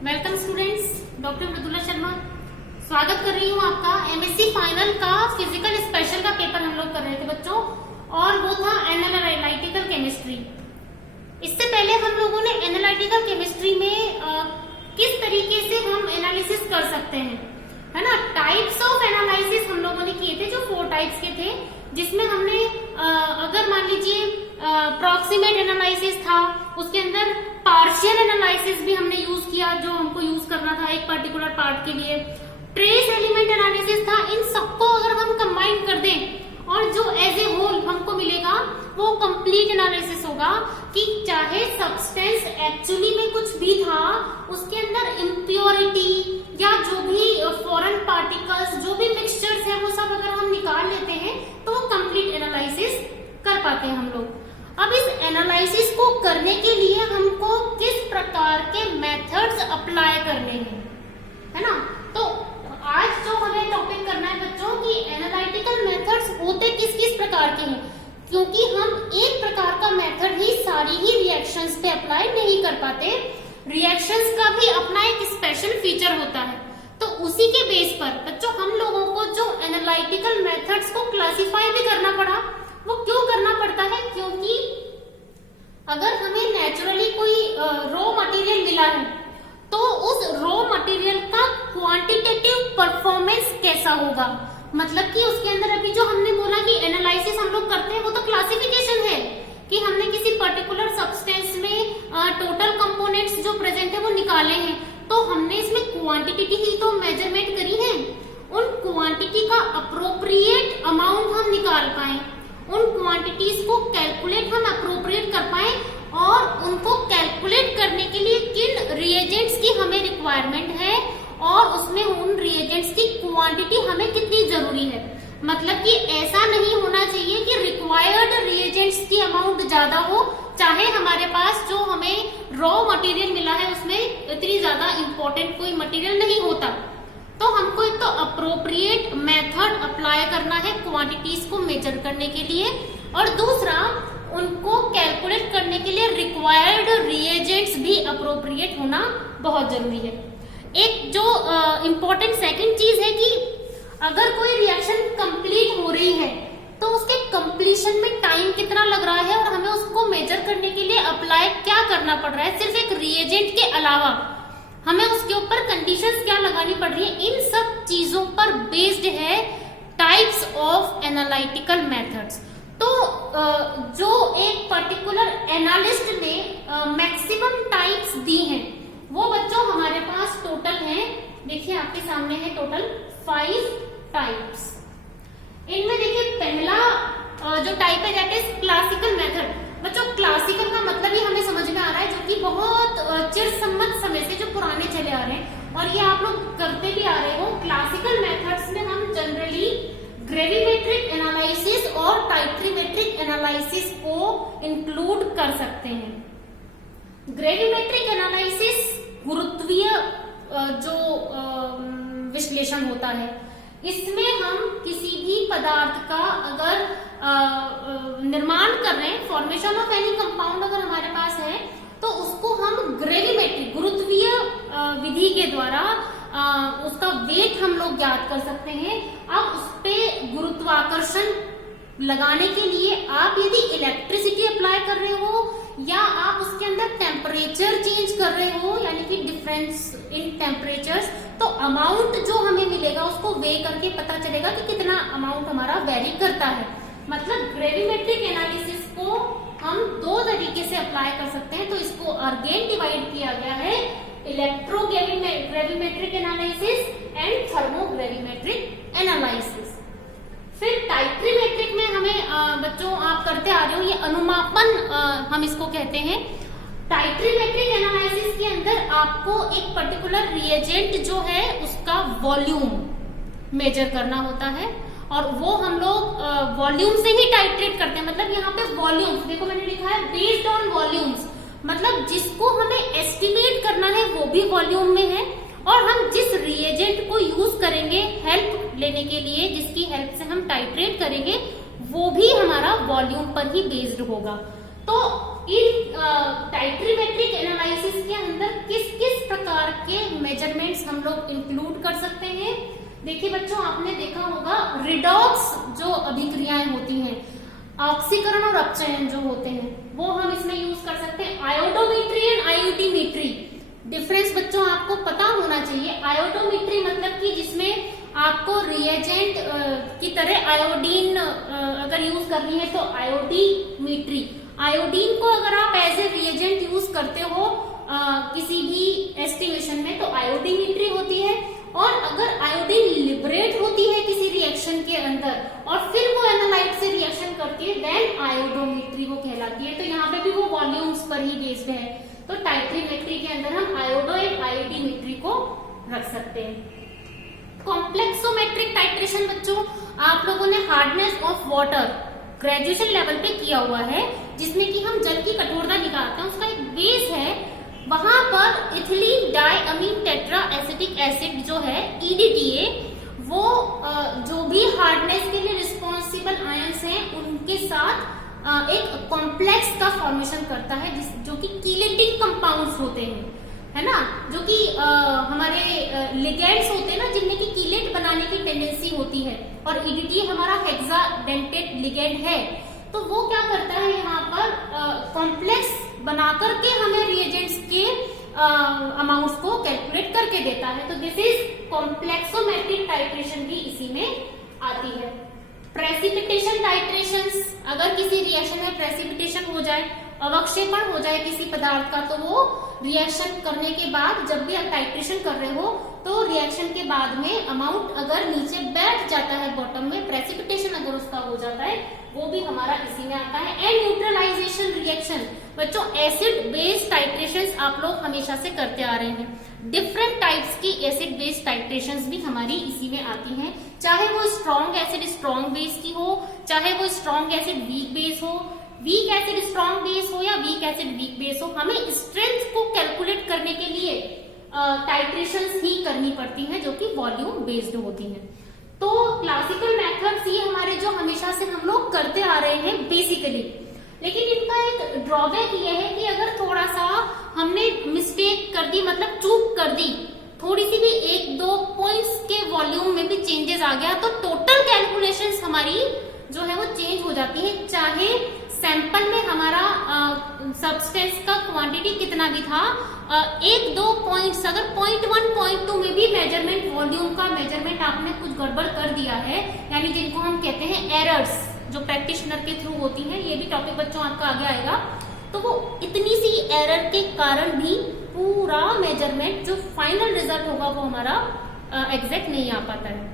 Welcome students, doctor Mridula Sharma स्वागत कर रही हूँ आपका। एमएससी फाइनल का फिजिकल स्पेशल का पेपर हम लोग कर रहे थे बच्चों, और वो था एनालिटिकल केमिस्ट्री। इससे पहले हम लोगों ने एनालिटिकल केमिस्ट्री में किस तरीके से हम एनालिसिस कर सकते हैं, है ना, टाइप्स ऑफ एनालिसिस हम लोगों ने किए थे, जो 4 टाइप्स के थे, जिसमें हमने अगर मान लीजिए प्रॉक्सिमेट एनालिसिस था, उसके अंदर पार्शियल एनालिसिस भी हमने यूज किया, जो हमको यूज करना था एक पर्टिकुलर पार्ट के लिए। ट्रेस एलिमेंट एनालिसिस था। इन सबको अगर हम कंबाइन कर दें और जो एज ए होल हमको मिलेगा वो कंप्लीट एनालिसिस होगा कि चाहे सब्सटेंस एक्चुअली में कुछ भी था, उसके अंदर इम्प्योरिटी या जो भी फॉरेन पार्टिकल्स, जो भी मिक्सचर्स है, वो सब अगर हम निकाल लेते हैं तो वो कंप्लीट एनालिसिस कर पाते हैं हम लोग। अब इस एनालिसिस को करने के लिए हमको किस प्रकार के मेथड्स अप्लाई करने हैं, है ना। तो आज जो हमें टॉपिक करना है बच्चों की एनालिटिकल मेथड्स होते किस किस प्रकार के हैं, क्योंकि हम एक प्रकार का मेथड ही सारी ही रिएक्शंस पे अप्लाई नहीं कर पाते। रिएक्शंस का भी अपना एक स्पेशल फीचर होता है, तो उसी के बेस पर बच्चों हम लोगों को जो एनालिटिकल मेथड्स को क्लासिफाई भी करना पड़ा। वो क्यों करना पड़ता है, क्योंकि अगर हमें नेचुरली कोई रॉ मटेरियल मिला है तो उस रॉ मटेरियल का क्वांटिटेटिव परफॉर्मेंस कैसा होगा, मतलब कि उसके अंदर अभी जो हमने बोला कि एनालिसिस हम लोग करते हैं वो तो क्लासिफिकेशन है कि हमने किसी पर्टिकुलर सब्सटेंस में टोटल कंपोनेंट्स जो प्रेजेंट है वो निकाले हैं, तो हमने इसमें क्वांटिटी ही तो मेजरमेंट करी है। उन क्वांटिटी का अप्रोप्रिएट अमाउंट हम निकाल पाए, उन क्वांटिटीज को कैलकुलेट हम अप्रोप्रिएट कर पाए, और उनको कैलकुलेट करने के लिए किन रिएजेंट्स की हमें रिक्वायरमेंट है और उसमें उन रिएजेंट्स की क्वांटिटी हमें कितनी जरूरी है। मतलब कि ऐसा नहीं होना चाहिए कि रिक्वायर्ड रिएजेंट्स की अमाउंट ज्यादा हो, चाहे हमारे पास जो हमें रॉ मटेरियल मिला है उसमें इतनी ज्यादा इंपॉर्टेंट कोई मटेरियल नहीं होता। तो हमको एक तो अप्रोप्रिएट मेथड अप्लाई करना है क्वांटिटीज को मेजर करने के लिए, और दूसरा उनको कैलकुलेट करने के लिए रिक्वायर्ड रिएजेंट्स भी अप्रोप्रिएट होना बहुत जरूरी है। एक जो इम्पोर्टेंट सेकंड चीज है कि अगर कोई रिएक्शन कंप्लीट हो रही है तो उसके कंप्लीशन में टाइम कितना लग रहा है, और हमें उसको मेजर करने के लिए अप्लाई क्या करना पड़ रहा है, सिर्फ एक रिएजेंट के अलावा हमें उसके ऊपर कंडीशंस क्या लगानी पड़ रही है, इन सब चीजों पर बेस्ड है टाइप्स ऑफ एनालिटिकल मेथड्स। तो जो एक पर्टिकुलर एनालिस्ट ने मैक्सिमम टाइप्स दी हैं, वो बच्चों हमारे पास टोटल हैं, देखिए आपके सामने है टोटल 5 टाइप्स। इनमें देखिए पहला जो टाइप है दैट इज क्लासिकल मेथड। बच्चों क्लासिकल का मतलब ही हमें समझ में आ रहा है, जो कि बहुत चिरसम्मत समय से जो पुराने चले आ रहे हैं, और ये आप लोग करते भी आ रहे हो। क्लासिकल मेथड्स में हम जनरली ग्रेविमेट्रिक एनालिसिस और टाइट्रीमेट्रिक एनालिसिस को इंक्लूड कर सकते हैं। ग्रेविमेट्रिक एनालिसिस गुरुत्वीय जो विश्लेषण होता है, इसमें हम किसी भी पदार्थ का अगर निर्माण कर रहे हैं, फॉर्मेशन ऑफ एनी कंपाउंड अगर हमारे पास है, तो उसको हम ग्रेविमेट्रिक गुरुत्वीय विधि के द्वारा उसका वेट हम लोग ज्ञात कर सकते हैं। अब उस पे गुरुत्वाकर्षण लगाने के लिए आप यदि इलेक्ट्रिसिटी अप्लाई कर रहे हो या आप उसके अंदर टेम्परेचर चेंज कर रहे हो, यानी कि डिफरेंस इन टेम्परेचर्स, तो अमाउंट जो हमें मिलेगा उसको वे करके पता चलेगा कि कितना अमाउंट हमारा वेरी करता है। मतलब ग्रेविमेट्रिक एनालिसिस को हम 2 तरीके से अप्लाई कर सकते हैं। तो इसको अगेन डिवाइड किया गया है, इलेक्ट्रोग्रेविमेट्रिक एनालिसिस एंड थर्मोग्रेविमेट्रिक एनालिसिस। फिर टाइट्रीमेट्रिक में हमें बच्चों आप करते आ रहे हो, ये अनुमापन हम इसको कहते हैं। टाइट्रीमेट्रिक एनालिसिस के अंदर आपको एक पर्टिकुलर रिएजेंट जो है उसका वॉल्यूम मेजर करना होता है, और वो हम लोग वॉल्यूम से ही टाइट्रेट करते हैं। मतलब यहाँ पे वॉल्यूम्स देखो मैंने लिखा है बेस्ड ऑन वॉल्यूम्स, मतलब जिसको हमें एस्टिमेट करना है वो भी वॉल्यूम में है, और हम जिस रिएजेंट को यूज करेंगे हेल्प लेने के लिए, जिसकी हेल्प से हम टाइट्रेट करेंगे, वो भी हमारा वॉल्यूम पर ही बेस्ड होगा। तो इन टाइट्रीमेट्रिक एनालिसिस के अंदर किस किस प्रकार के मेजरमेंट्स हम लोग इंक्लूड कर सकते हैं। देखिए बच्चों, आपने देखा होगा रिडॉक्स जो अभिक्रियाएं होती हैं, ऑक्सीकरण और अपचयन जो होते हैं, वो हम इसमें यूज कर सकते हैं। आयोडोमेट्री एंड आयोडीमेट्री, डिफरेंस बच्चों आपको पता होना चाहिए। आयोडोमेट्री मतलब कि जिसमें आपको रिएजेंट की तरह आयोडीन अगर यूज करनी है तो आयोडीमेट्री। आयोडीन को अगर आप एज ए रिएजेंट यूज करते हो किसी भी एस्टिमेशन में तो आयोडीमेट्री होती है। और अगर आयोडीन लिबरेट होती है किसी रिएक्शन के अंदर और फिर वो एनालाइट से रिएक्शन करती है, देन आयोडोमेट्री वो कहलाती है। तो यहाँ पे भी वो वॉल्यूम्स पर ही बेस्ड है। तो टाइट्रीमेट्री के अंदर हम आयोडो एंड आयोडीमेट्री को रख सकते हैं। कॉम्प्लेक्सोमेट्रिक टाइट्रेशन बच्चों, आप लोगों ने hardness of water graduation level पे किया हुआ है, जिसमें कि हम जल की कठोरता निकालते हैं। उसका एक बेस है, वहां पर इथिलीन डाइअमीन टेट्रा एसिटिक एसिड जो है EDTA, वो जो भी हार्डनेस के लिए रिस्पॉन्सिबल आयंस हैं उनके साथ एक कॉम्प्लेक्स का फॉर्मेशन करता है, जो कि कीलेटिंग कंपाउंड्स होते हैं, है ना, जो कि हमारे लिगेंड्स होते हैं ना, जिनमें की कीलेट बनाने की टेंडेंसी होती है। और EDTA हमारा हेक्साडेंटेट लिगेंड है, तो वो क्या करता है यहाँ पर कॉम्प्लेक्स बना करके हमें रिएजेंट्स के अमाउंट्स को कैलकुलेट करके देता है। तो दिस इज कॉम्प्लेक्सोमेट्रिक टाइट्रेशन भी इसी में आती है। प्रेसिपिटेशन टाइट्रेशंस, अगर किसी रिएक्शन में प्रेसिपिटेशन हो जाए, अवक्षेपण हो जाए किसी पदार्थ का, तो वो रिएक्शन करने के बाद जब भी आप टाइट्रेशन कर रहे हो तो रिएक्शन के बाद में अमाउंट अगर नीचे बैठ जाता है बॉटम में, प्रेसिपिटेशन अगर उसका हो जाता है, वो भी हमारा इसी में आता है। एंड न्यूट्रलाइजेशन रिएक्शन बच्चों, एसिड बेस टाइट्रेशंस आप लोग हमेशा से करते आ रहे हैं। डिफरेंट टाइप्स की एसिड बेस टाइट्रेशंस भी हमारी इसी में आती हैं, चाहे वो स्ट्रॉन्ग एसिड स्ट्रॉन्ग बेस की हो, चाहे वो स्ट्रॉन्ग एसिड वीक बेस हो, वीक एसिड स्ट्रॉन्ग बेस हो या वीक एसिड वीक बेस हो। हमें स्ट्रेंथ को कैलकुलेट करने के लिए टाइट्रेशंस ही करनी पड़ती हैं, जो कि वॉल्यूम बेस्ड होती हैं। तो क्लासिकल मेथड्स ये हमारे जो हमेशा से हम लोग करते आ रहे हैं बेसिकली, लेकिन इनका एक ड्रॉबैक ये है कि अगर थोड़ा सा हमने मिस्टेक कर दी, मतलब चूक कर दी, थोड़ी सी भी 1-2 पॉइंट्स के वॉल्यूम में भी चेंजेस आ गया, तो टोटल कैलकुलेशंस हमारी जो है वो चेंज हो जाती है। चाहे सैंपल में हमारा सब्सटेंस का क्वांटिटी कितना भी था, 1-2 पॉइंट्स, अगर 0.1 0.2 में भी मेजरमेंट, वॉल्यूम का मेजरमेंट आपने कुछ गड़बड़ कर दिया है, यानी जिनको हम कहते हैं एरर्स, जो प्रैक्टिशनर के थ्रू होती हैं, ये भी टॉपिक बच्चों आपका आगे आएगा, तो वो इतनी सी एरर के कारण भी पूरा मेजरमेंट जो फाइनल रिजल्ट होगा वो हमारा एग्जैक्ट नहीं आ पाता है,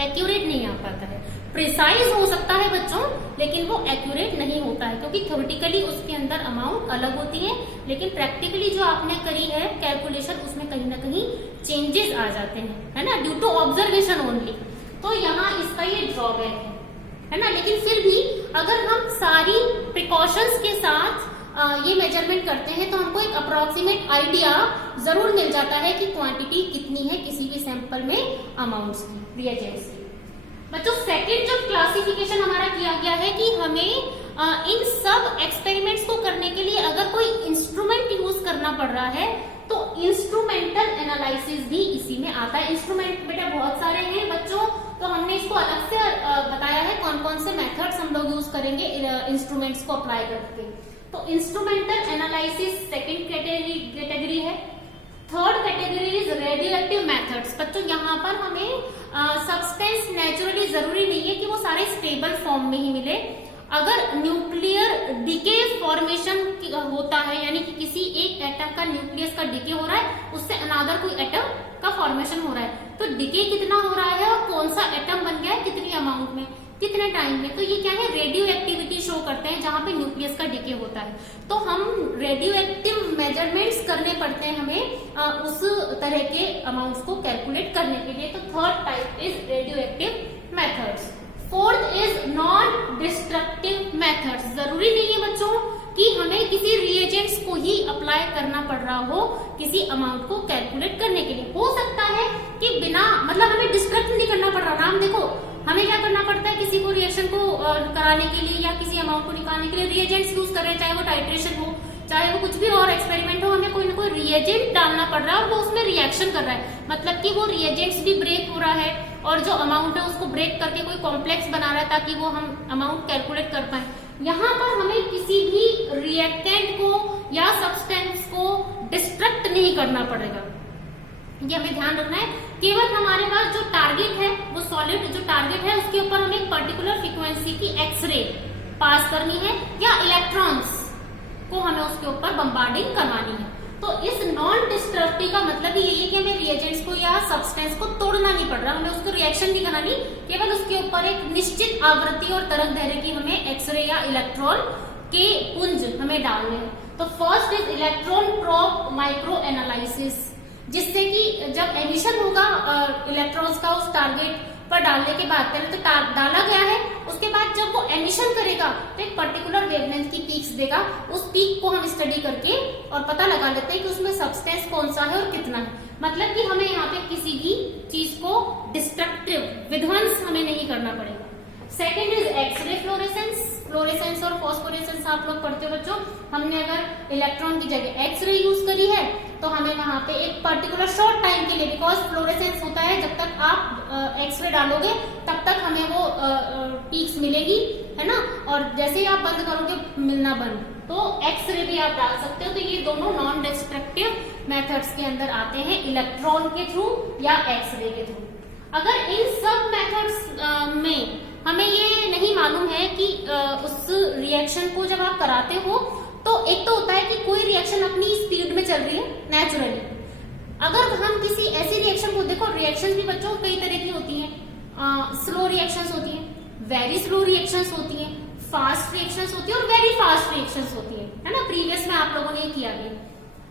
एक्यूरेट नहीं आ पाता है। प्रिसाइज हो सकता है बच्चों, लेकिन वो एक्यूरेट नहीं होता है, क्योंकि थ्योरेटिकली उसके अंदर अमाउंट अलग होती है, लेकिन प्रैक्टिकली जो आपने करी है कैलकुलेशन, उसमें कहीं ना कहीं चेंजेस आ जाते हैं, है ना, ड्यू टू ऑब्जर्वेशन ओनली। तो यहाँ इसका ये ड्रॉबैक है ना। लेकिन फिर भी अगर हम सारी प्रिकॉशंस के साथ ये मेजरमेंट करते हैं तो हमको एक अप्रोक्सीमेट आइडिया जरूर मिल जाता है कि क्वांटिटी कितनी है किसी भी सैंपल में अमाउंट्स की, रिएजेंट्स की। बच्चों सेकंड जो क्लासिफिकेशन हमारा किया गया है कि हमें इन सब एक्सपेरिमेंट्स को करने के लिए अगर कोई इंस्ट्रूमेंट यूज करना पड़ रहा है तो इंस्ट्रूमेंटल एनालिसिस भी इसी में आता है। इंस्ट्रूमेंट बेटा बहुत सारे हैं बच्चों, तो हमने इसको अलग से बताया है कौन कौन से मेथड्स हम लोग यूज करेंगे इंस्ट्रूमेंट्स को अप्लाई करके। तो इंस्ट्रूमेंटल एनालिसिस सेकंड कैटेगरी है। Third category is radio active methods. बच्चों यहाँ पर हमें सब्सटेंस नेचुरली जरूरी नहीं है कि वो सारे स्टेबल फॉर्म में ही मिले। अगर न्यूक्लियर डिके फॉर्मेशन होता है, यानी कि किसी एक एटम का न्यूक्लियस का डिके हो रहा है, उससे अनादर कोई एटम का फॉर्मेशन हो रहा है, तो डिके कितना हो रहा है और कौन सा एटम बन गया है, कितनी अमाउंट में, कितने टाइम में, तो ये क्या है, रेडियो एक्टिविटी शो करते हैं जहां पे न्यूक्लियस का डिके होता है। तो हम रेडियो एक्टिव मेजरमेंट्स करने पड़ते हैं हमें उस तरह के अमाउंट्स को कैलकुलेट करने के लिए। तो third type is radio active methods. Fourth is non destructive methods. जरूरी नहीं है बच्चों कि हमें किसी रिएजेंट्स को ही अप्लाई करना पड़ रहा हो किसी अमाउंट को कैलकुलेट करने के लिए। हो सकता है कि बिना, मतलब हमें डिस्ट्रक्ट नहीं करना पड़ रहा। नाम देखो, हमें क्या करना पड़ता है, किसी को रिएक्शन को कराने के लिए या किसी अमाउंट को निकालने के लिए रिएजेंट्स यूज कर रहे हैं, चाहे वो टाइट्रेशन हो, चाहे वो कुछ भी और एक्सपेरिमेंट हो, हमें कोई ना कोई रिएजेंट डालना पड़ रहा है और वो उसमें रिएक्शन कर रहा है, मतलब कि वो रिएजेंट्स भी ब्रेक हो रहा है और जो अमाउंट है उसको ब्रेक करके कोई कॉम्प्लेक्स बना रहा है ताकि वो हम अमाउंट कैलकुलेट कर पाए। यहाँ पर हमें किसी भी रिएक्टेंट को या सब्सटेंस को डिस्ट्रक्ट नहीं करना पड़ेगा, ये हमें ध्यान रखना है। केवल हमारे पास जो टारगेट है, वो सॉलिड जो टारगेट है उसके ऊपर हमें एक पर्टिकुलर फ्रीक्वेंसी की एक्सरे पास करनी है या इलेक्ट्रॉन्स को हमें उसके ऊपर बम्बार्डिंग करवानी है। तो इस नॉन डिस्ट्रक्टिव का मतलब यही है कि हमें रिएजेंट्स को या सब्सटेंस को तोड़ना नहीं पड़ रहा, हमें उसको रिएक्शन नहीं करानी, केवल उसके ऊपर एक निश्चित आवृत्ति और तरंग दैर्ध्य की हमें एक्सरे या इलेक्ट्रॉन के पुंज हमें डालने हैं। तो first is electron probe micro analysis, जिससे कि जब एमिशन होगा इलेक्ट्रॉन्स का उस टारगेट पर डालने के बाद, पहले तो डाला गया है, उसके बाद जब वो एमिशन करेगा तो एक पर्टिकुलर वेवलेंथ की पीक्स देगा, उस पीक को हम स्टडी करके और पता लगा लेते हैं कि उसमें सब्सटेंस कौन सा है और कितना है। मतलब कि हमें यहाँ पे किसी भी चीज को डिस्ट्रक्टिव विध्वंस हमें नहीं करना पड़ेगा। Second is X ray fluorescence. Fluorescence और फॉस्फोरेसेंस आप लोग पढ़ते हो बच्चों। हमने अगर इलेक्ट्रॉन की जगह एक्सरे यूज करी है तो हमें वहां पे एक पर्टिकुलर शॉर्ट टाइम के लिए, बिकॉज फ्लोरेसेंस होता है जब तक आप एक्सरे डालोगे तब तक हमें वो पीक्स मिलेगी, है ना, और जैसे ही आप बंद करोगे मिलना बंद, तो एक्सरे भी आप डाल सकते हो। तो ये दोनों नॉन डिस्ट्रक्टिव मेथड्स के अंदर आते हैं, इलेक्ट्रॉन के थ्रू या एक्सरे के थ्रू। अगर इन सब मेथड्स में हमें ये नहीं मालूम है कि उस रिएक्शन को जब आप कराते हो तो एक तो होता है कि कोई रिएक्शन अपनी स्पीड में चल रही है नेचुरली, अगर हम किसी ऐसी रिएक्शन को, देखो रिएक्शंस भी बच्चों कई तरह की होती हैं, स्लो रिएक्शंस होती हैं, वेरी स्लो रिएक्शंस होती हैं, फास्ट रिएक्शंस होती है और वेरी फास्ट रिएक्शंस होती है ना। प्रीवियस में आप लोगों ने किया गया,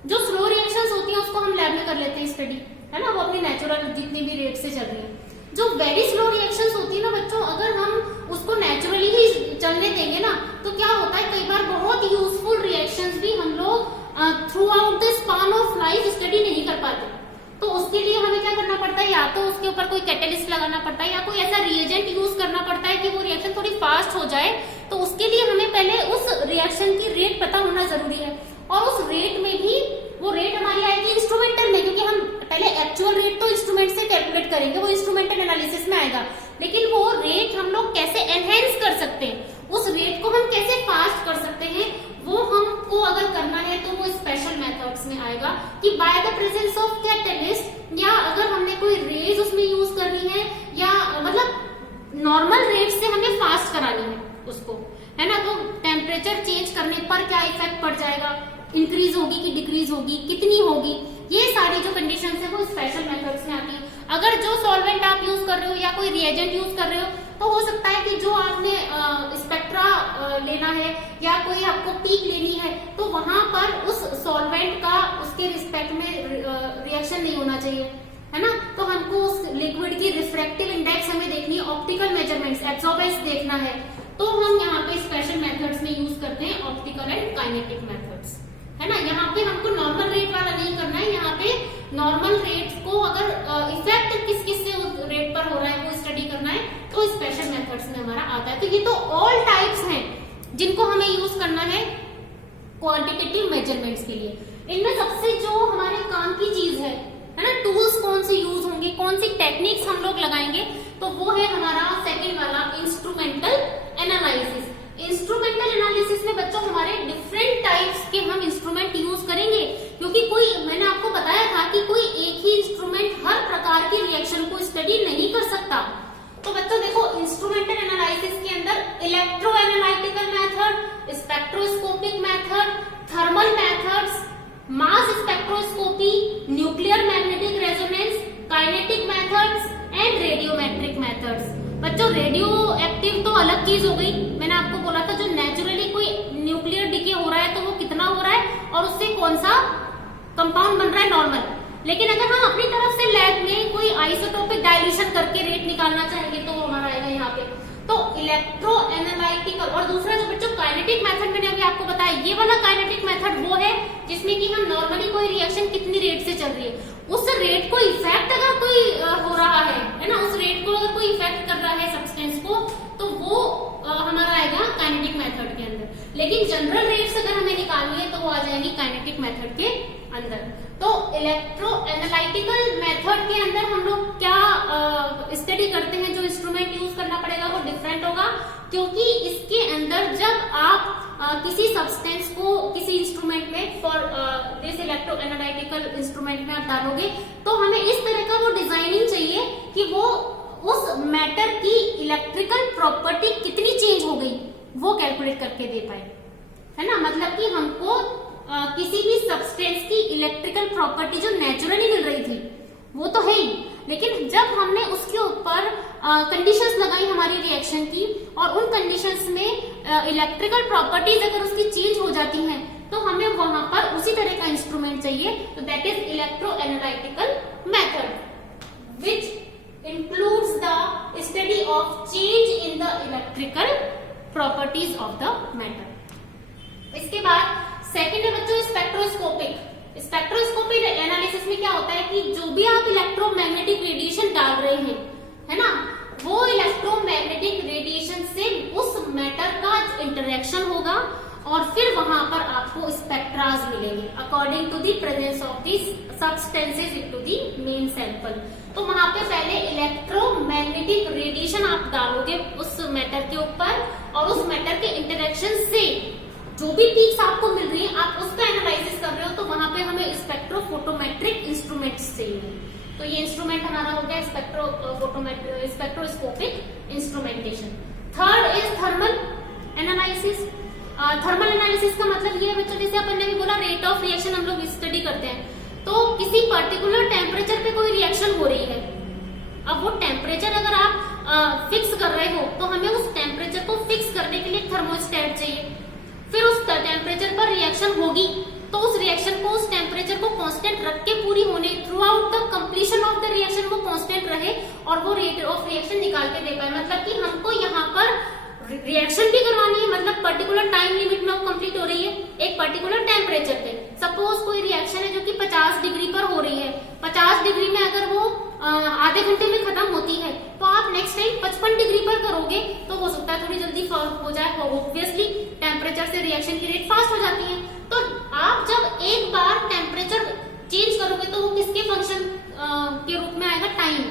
जो स्लो रिएक्शंस होती है उसको हम लैब में कर लेते हैं स्टडी, है ना, वो अपनी नेचुरल जितनी भी रेट से चल रही है। जो वेरी स्लो रिएक्शंस होती है ना बच्चों, अगर हम उसको नेचुरली ही चलने देंगे ना तो क्या होता है, कई बार बहुत यूजफुल रिएक्शंस भी हम लोग through out the span of life study नहीं कर पाते। तो उसके लिए हमें क्या करना पड़ता है, या तो उसके ऊपर कोई कैटेलिस्ट लगाना पड़ता है या कोई ऐसा रिएजेंट यूज करना पड़ता है कि वो रिएक्शन थोड़ी फास्ट हो जाए। तो उसके लिए हमें पहले उस रिएक्शन की रेट पता होना जरूरी है, और उस रेट में भी वो रेट हमारी आएगी इंस्ट्रूमेंटल में, क्योंकि हम पहले एक्चुअल रेट तो इंस्ट्रूमेंट से कैलकुलेट करेंगे, वो इंस्ट्रूमेंटल एनालिसिस में आएगा, लेकिन वो रेट हम लोग कैसे एनहेंस कर सकते हैं, उस रेट को हम कैसे फास्ट कर सकते हैं, वो हमको अगर करना है तो वो स्पेशल मेथड्स में आएगा कि by the presence of catalyst, या अगर हमने कोई रेज उसमें यूज करनी है, या मतलब नॉर्मल रेट से हमें फास्ट करानी है उसको, है ना। तो टेम्परेचर चेंज करने पर क्या इफेक्ट पड़ जाएगा, इंक्रीज होगी कि डिक्रीज होगी, कितनी होगी, ये सारी जो कंडीशन है वो स्पेशल मेथड्स में आती है। अगर जो सॉल्वेंट आप यूज कर रहे हो या कोई रिएजेंट यूज कर रहे हो तो हो सकता है कि जो आपने स्पेक्ट्रा लेना है या कोई आपको पीक लेनी है तो वहां पर उस सॉल्वेंट का उसके रिस्पेक्ट में रिएक्शन नहीं होना चाहिए, है ना। तो हमको उस लिक्विड की रिफ्रैक्टिव इंडेक्स हमें देखनी है, ऑप्टिकल मेजरमेंट्स, एब्सॉर्बेंस देखना है, तो हम यहाँ पे स्पेशल मेथड्स में यूज करते हैं ऑप्टिकल एंड काइनेटिक मेथड्स, है ना। यहाँ पे हमको नॉर्मल रेट वाला नहीं करना है, यहाँ पे नॉर्मल रेट को अगर इफेक्ट किस किस से रेट पर हो रहा है वो स्टडी करना है तो स्पेशल मेथड्स में हमारा आता है। तो ये तो ऑल टाइप्स हैं जिनको हमें यूज करना है क्वांटिटेटिव मेजरमेंट्स के लिए। इनमें सबसे जो हमारे काम की चीज है ना, टूल्स कौन से यूज होंगे, कौन सी टेक्निक्स हम लोग लगाएंगे, तो वो है हमारा सेकेंड वाला इंस्ट्रूमेंटल एनालिसिस। इंस्ट्रूमेंटल एनालिसिस में बच्चों हमारे डिफरेंट टाइप्स के हम इंस्ट्रूमेंट यूज करेंगे, क्योंकि कोई, मैंने आपको बताया था कि कोई एक ही इंस्ट्रूमेंट हर प्रकार की रिएक्शन को स्टडी नहीं कर सकता। तो बच्चों देखो, इंस्ट्रूमेंटल एनालिसिस के अंदर electro analytical method, spectroscopic method, thermal methods, mass spectroscopy, nuclear magnetic resonance, kinetic methods and radiometric methods. बच्चों रेडियो एक्टिव तो अलग चीज हो गई, मैंने आपको बोला था जो नेचुरली कोई न्यूक्लियर डिके हो रहा है तो वो कितना हो रहा है और उससे कौन सा कंपाउंड बन रहा है, नॉर्मल। लेकिन अगर हम अपनी तरफ से लैब में कोई आइसोटोपिक डाइल्यूशन करके रेट निकालना चाहेंगे तो वो हमारा आएगा यहाँ पे। तो इलेक्ट्रो एनालिटिकल, और दूसरा जो बच्चों काइनेटिक मेथड मैंने अभी आपको बताया, ये वाला काइनेटिक मेथड वो है जिसमें कि हम नॉर्मली कोई रिएक्शन कितनी रेट से चल रही है, उस रेट को इफेक्ट अगर कोई हो रहा है ना, उस रेट को अगर कोई इफेक्ट कर रहा है सब्सटेंस को, तो वो हमारा आएगा काइनेटिक मेथड के अंदर। लेकिन जनरल रेट्स अगर हमें निकालनी है तो वो आ जाएंगी काइनेटिक मेथड के अंदर। तो इलेक्ट्रो एनालिटिकल मेथड के अंदर हम लोग क्या स्टडी करते हैं, जो इंस्ट्रूमेंट यूज करना पड़ेगा वो डिफरेंट होगा, क्योंकि इसके अंदर जब आप किसी सब्सटेंस को किसी इंस्ट्रूमेंट में for this electro analytical instrument में आप डालोगे तो हमें इस तरह का वो डिजाइनिंग चाहिए कि वो उस मैटर की इलेक्ट्रिकल प्रॉपर्टी कितनी चेंज हो गई वो कैलकुलेट करके दे पाए, है ना। मतलब कि हमको किसी भी सब्सटेंस की इलेक्ट्रिकल प्रॉपर्टी जो नेचुरली मिल रही थी वो तो है ही, लेकिन जब हमने उसके ऊपर कंडीशंस लगाई हमारी रिएक्शन की और उन कंडीशंस में इलेक्ट्रिकल प्रॉपर्टीज अगर उसकी चेंज हो जाती हैं तो हमें वहां पर उसी तरह का इंस्ट्रूमेंट चाहिए। तो that is electro analytical method which includes the study of change in the electrical properties of the matter. इसके बाद सेकेंड है बच्चों स्पेक्ट्रोस्कोपिक। स्पेक्ट्रोस्कोपिक एनालिसिस में क्या होता है कि जो भी आप इलेक्ट्रोमैग्नेटिक रेडिएशन डाल रहे हैं, है ना, वो इलेक्ट्रोमैग्नेटिक रेडिएशन से उस मैटर का इंटरेक्शन होगा और फिर वहां पर आपको स्पेक्ट्रास मिलेंगे according to the presence of this substances into the main sample. तो वहां पे पहले इलेक्ट्रोमैग्नेटिक रेडिएशन आप डालोगे उस मैटर के ऊपर और उस मैटर के इंटरेक्शन से जो भी पीक्स आपको मिल रही है आप उसका एनालिसिस कर रहे हो, तो वहां पे हमें स्पेक्ट्रोफोटोमेट्रिक इंस्ट्रूमेंट्स चाहिए। तो ये इंस्ट्रूमेंट हमारा हो गया spectroscopic instrumentation. Third is thermal analysis. Thermal analysis का मतलब ये है बच्चों, जैसे अपन ने भी बोला रेट ऑफ रिएक्शन हम लोग स्टडी करते हैं, तो किसी पर्टिकुलर टेम्परेचर पे कोई रिएक्शन हो रही है, अब वो टेम्परेचर अगर आप फिक्स कर रहे हो तो हमें उस टेम्परेचर को फिक्स करने के लिए थर्मोस्टेट चाहिए। फिर उस टेम्परेचर पर रिएक्शन होगी तो उस रिएक्शन को उस टेम्परेचर को कांस्टेंट रख के पूरी होने through out the completion of the reaction वो कांस्टेंट रहे और वो रेट ऑफ रिएक्शन निकाल के दे पाए। मतलब कि हमको यहाँ पर रिएक्शन भी करवानी है, मतलब पर्टिकुलर टाइम लिमिट में वो कंप्लीट हो रही है एक पर्टिकुलर टेम्परेचर पे। सपोज कोई रिएक्शन है जो कि 50 डिग्री पर हो रही है, 50 डिग्री में अगर वो आधे घंटे में खत्म होती है तो आप नेक्स्ट टाइम 55 डिग्री पर करोगे तो हो सकता है थोड़ी जल्दी हो जाए, ऑब्वियसली टेम्परेचर से रिएक्शन की रेट फास्ट हो जाती है। तो आप जब एक बार टेम्परेचर चेंज करोगे तो वो किसके फंक्शन के रूप में आएगा, टाइम।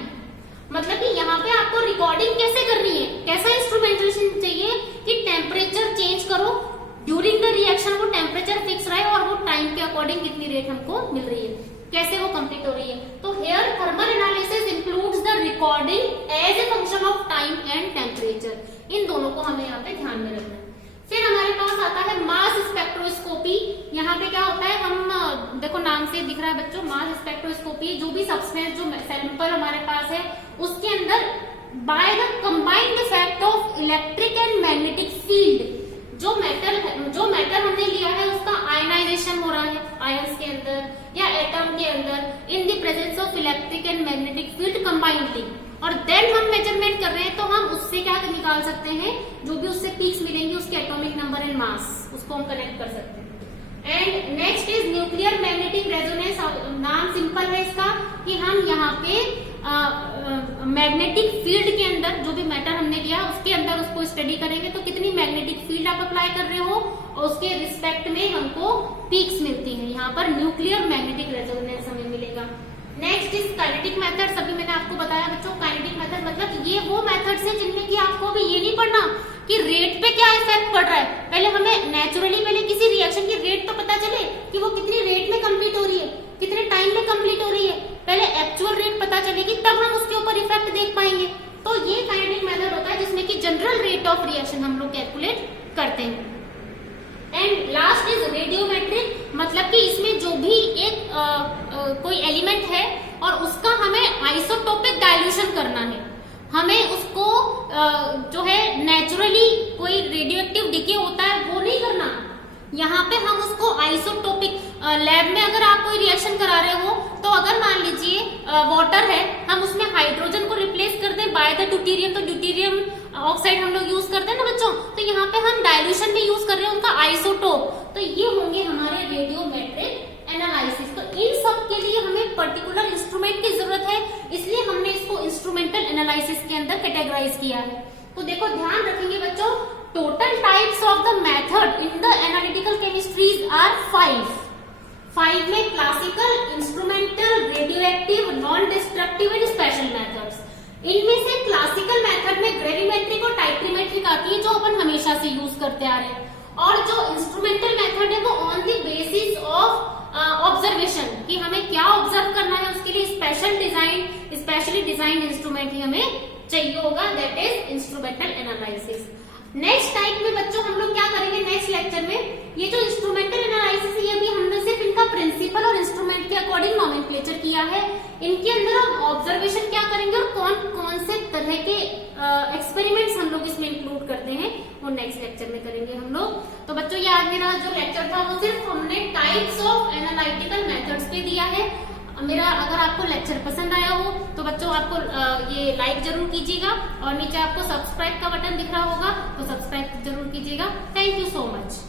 मतलब कि यहाँ पे आपको रिकॉर्डिंग कैसे करनी है, कैसा इंस्ट्रूमेंटेशन चाहिए कि टेम्परेचर चेंज करो ड्यूरिंग द रिएक्शन, वो टेम्परेचर फिक्स रहे और वो टाइम के अकॉर्डिंग कितनी रेट हमको मिल रही है, कैसे वो कंप्लीट हो रही है। तो here thermal analysis includes the recording as a function of time and temperature. इन दोनों को हमें यहाँ पे ध्यान में रखना है। फिर हमारे पास आता है मास स्पेक्ट्रोस्कोपी। यहाँ पे क्या होता है, हम देखो नाम से दिख रहा है बच्चों, मास स्पेक्ट्रोस्कोपी, जो भी सब्सटेंस जो सैंपल हमारे पास है उसके अंदर by the combined effect of electric and magnetic field, जो मैटर हमने लिया है उसका आयनाइजेशन हो रहा है आयंस के अंदर या एटम के अंदर in the presence of electric and magnetic field combinedly, और देन हम मेजरमेंट कर रहे हैं तो हम उससे क्या निकाल सकते हैं, जो भी उससे पीक्स मिलेंगे उसके एटॉमिक नंबर एंड मास, उसको हम कनेक्ट कर सकते हैं। And next is nuclear magnetic resonance. नाम सिंपल है इसका कि हम यहाँ पे मैग्नेटिक फील्ड के अंदर जो भी मैटर हमने लिया उसके अंदर उसको स्टडी करेंगे तो कितनी मैग्नेटिक फील्ड आप अप्लाई कर रहे हो और उसके रिस्पेक्ट में हमको पीक्स मिलती हैं। यहाँ पर न्यूक्लियर मैग्नेटिक रेजोनेंस हमें मिलेगा। Next is kinetic method. सभी मैंने आपको बताया बच्चों, काइनेटिक मेथड मतलब ये वो मेथड्स है जिनमें कि आपको भी ये नहीं पढ़ना कि रेट पे क्या इफेक्ट पड़ रहा है, पहले हमें नेचुरली पहले किसी रिएक्शन की रेट तो पता चले कि वो कितनी रेट में कंप्लीट हो रही है, कितने टाइम में कंप्लीट हो रही है, पहले एक्चुअल रेट पता चलेगी तब हम उसके ऊपर इफेक्ट देख पाएंगे। तो ये काइनेटिक मेथड होता है जिसमें कि जनरल रेट ऑफ रिएक्शन हम लोग कैलकुलेट करते हैं। एंड लास्ट इज रेडियोमेट्रिक, मतलब कि इसमें जो भी एक कोई एलिमेंट है और उसका हमें आइसोटोपिक डाइल्यूशन करना है, हमें उसको जो है नेचुरली कोई रेडियोएक्टिव डिके होता है वो नहीं करना, यहाँ पे हम उसको आइसोटोपिक, लैब में अगर आप कोई रिएक्शन करा रहे हो तो अगर मान लीजिए वाटर है, हम उसमें हाइड्रोजन को रिप्लेस कर दें बाय द ड्यूटेरियम, तो ड्यूटेरियम ऑक्साइड हम लोग यूज करते हैं ना बच्चों, तो यहाँ पे हम डाइल्यूशन में यूज कर रहे हैं उनका आइसोटोप, तो ये होंगे हमारे रेडियोमेट्रिक एनालिसिस। तो इन सब के लिए हमें पर्टिकुलर इंस्ट्रूमेंट की जरूरत है, इसलिए हमने इसको इंस्ट्रूमेंटल एनालिसिस के अंदर कैटेगराइज किया है। तो देखो ध्यान रखेंगे बच्चों, total types of the method in the analytical chemistries are 5. 5 में classical, instrumental, radioactive, non destructive and special methods. इनमें से क्लासिकल मेथड में ग्रेविमेट्रिक और टाइट्रीमेट्रिक आती है जो अपन हमेशा से यूज करते आ रहे हैं, और जो इंस्ट्रूमेंटल मेथड है वो on the basis of observation कि हमें क्या ऑब्जर्व करना है उसके लिए स्पेशली डिजाइन इंस्ट्रूमेंट ही हमें चाहिए होगा, that is instrumental analysis. Next type में बच्चों हम लोग क्या करेंगे नेक्स्ट लेक्चर में, ये जो इंस्ट्रूमेंटल एनालिसिस है ये भी हमने सिर्फ इनका प्रिंसिपल और इंस्ट्रूमेंट के अकॉर्डिंग नॉमेनक्लेचर किया है। इनके अंदर हम ऑब्जर्वेशन क्या करेंगे और कौन कौन से तरह के एक्सपेरिमेंट्स हम लोग इसमें इंक्लूड करते हैं वो नेक्स्ट लेक्चर में करेंगे हम लोग। तो बच्चों ये आज मेरा जो लेक्चर था वो सिर्फ हमने टाइप्स ऑफ एनालिटिकल मेथड्स पे दिया है। मेरा अगर आपको लेक्चर पसंद आया हो तो बच्चों आपको ये लाइक जरूर कीजिएगा, और नीचे आपको सब्सक्राइब का बटन दिख रहा होगा तो सब्सक्राइब जरूर कीजिएगा। Thank you so much.